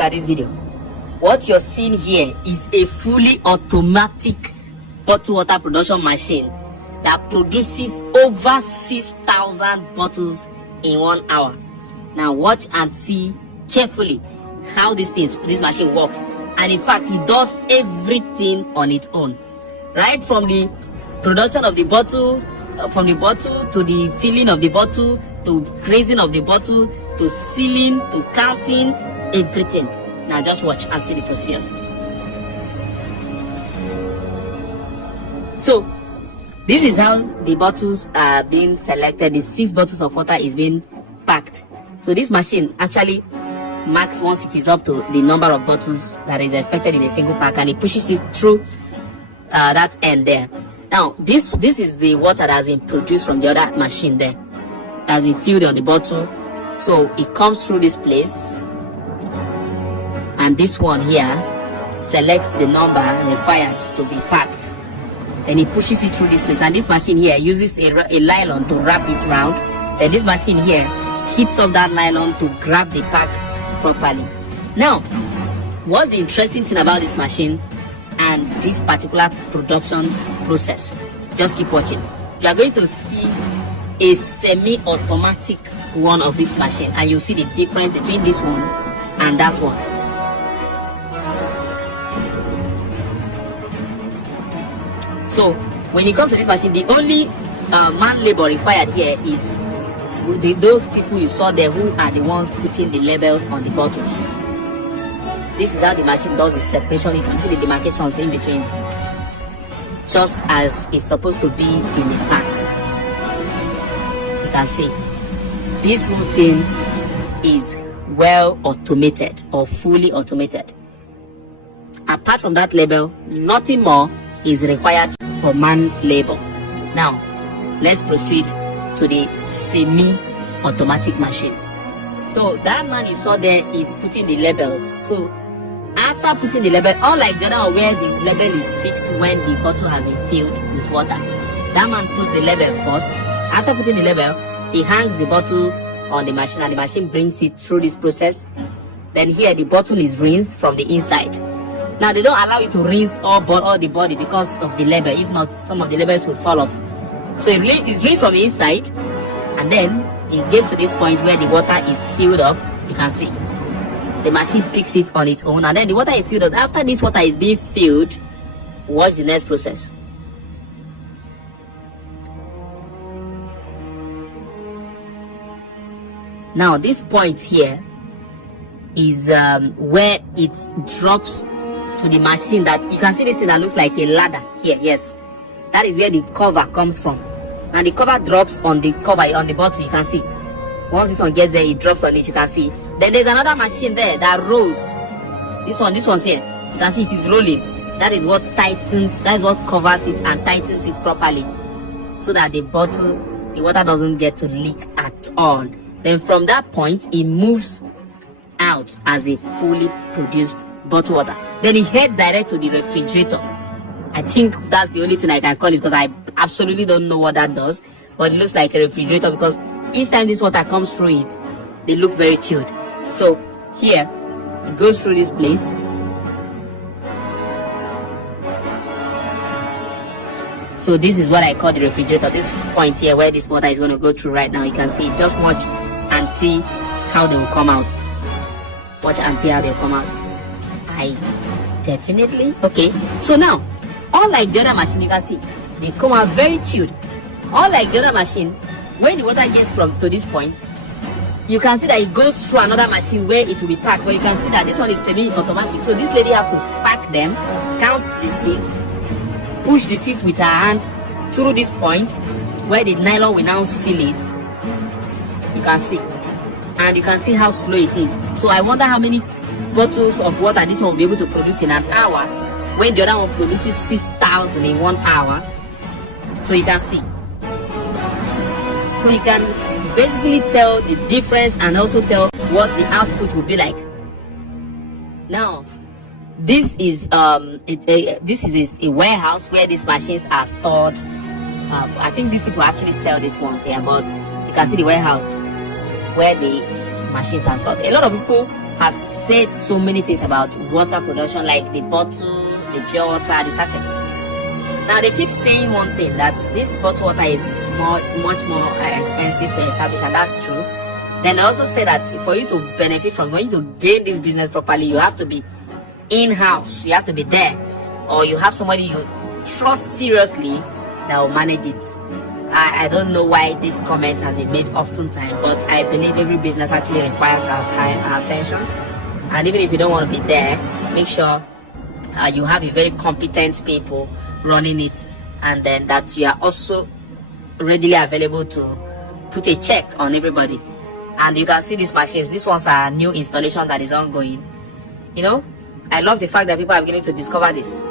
at this video. What you're seeing here is a fully automatic bottled water production machine that produces over 6,000 bottles in 1 hour. Now watch and see carefully how this machine works. And in fact, it does everything on its own. Right from the production of the bottle, from the bottle to the filling of the bottle, to grazing of the bottle, to sealing, to counting, everything. Now just watch and see the procedures. So this is how the bottles are being selected. The 6 bottles of water is being packed. So this machine actually marks once it is up to the number of bottles that is expected in a single pack, and it pushes it through that end there. Now this is the water that has been produced from the other machine there, that has been filled on the bottle. So it comes through this place, and this one here selects the number required to be packed. Then it pushes it through this place, and this machine here uses a nylon to wrap it round. Then this machine here heats up that nylon to grab the pack properly. Now, what's the interesting thing about this machine and this particular production process? Just keep watching. You are going to see a semi-automatic one of this machine, and you'll see the difference between this one and that one. So when it comes to this machine, the only man labor required here is those people you saw there who are the ones putting the labels on the bottles. This is how the machine does the separation. You can see the demarcations in between, just as it's supposed to be in a pack. You can see this whole thing is well automated or fully automated. Apart from that label, nothing more is required for man labor. Now let's proceed to the semi-automatic machine. So that man you saw there is putting the labels. So after putting the label, unlike the other one where the label is fixed when the bottle has been filled with water, that man puts the label first. After putting the label, he hangs the bottle on the machine, and the machine brings it through this process. Then here the bottle is rinsed from the inside. Now they don't allow you to rinse all the body because of the label. If not, some of the labels will fall off. So it's rinsed from the inside, and then it gets to this point where the water is filled up. You can see the machine picks it on its own, and then the water is filled up. After this water is being filled, what's the next process? Now this point here is where it drops to the machine. That you can see this thing that looks like a ladder here. Yes, that is where the cover comes from, and the cover drops on the cover on the bottle. You can see once this one gets there, it drops on it. You can see then there's another machine there that rolls. This one's here. You can see it is rolling. That is what tightens, that is what covers it and tightens it properly, so that the water doesn't get to leak at all. Then from that point, it moves out as a fully produced bottled water. Then it heads direct to the refrigerator. I think that's the only thing I can call it, because I absolutely don't know what that does, but it looks like a refrigerator because each time this water comes through it, they look very chilled. So here it goes through this place, so this is what I call the refrigerator. This point here where this water is going to go through right now, you can see. Just watch and see how they will come out. Watch and see how they'll come out. Okay, so now unlike the other machine, you can see they come out very chilled. Unlike the other machine, when the water gets to this point, you can see that it goes through another machine where it will be packed. But you can see that this one is semi-automatic, so this lady have to pack them, count the seeds, push the seeds with her hands through this point where the nylon will now seal it. You can see, and you can see how slow it is. So I wonder how many bottles of water this one will be able to produce in an hour, when the other one produces 6,000 in 1 hour. So you can see. So you can basically tell the difference and also tell what the output will be like. Now, this is a warehouse where these machines are stored. I think these people actually sell these ones here, but you can see the warehouse where the machines are stored. A lot of people have said so many things about water production, like the bottle, the pure water, the sachets. Now they keep saying one thing, that this bottled water is much more expensive to establish, and that's true. Then they also say that for you to benefit from, for you to gain this business properly, you have to be in-house, you have to be there, or you have somebody you trust seriously that will manage it. I don't know why this comment has been made oftentimes, but I believe every business actually requires our time, our attention. And even if you don't want to be there, make sure you have a very competent people running it, and then that you are also readily available to put a check on everybody. And you can see these machines, these ones are new installation that is ongoing. You know, I love the fact that people are beginning to discover this.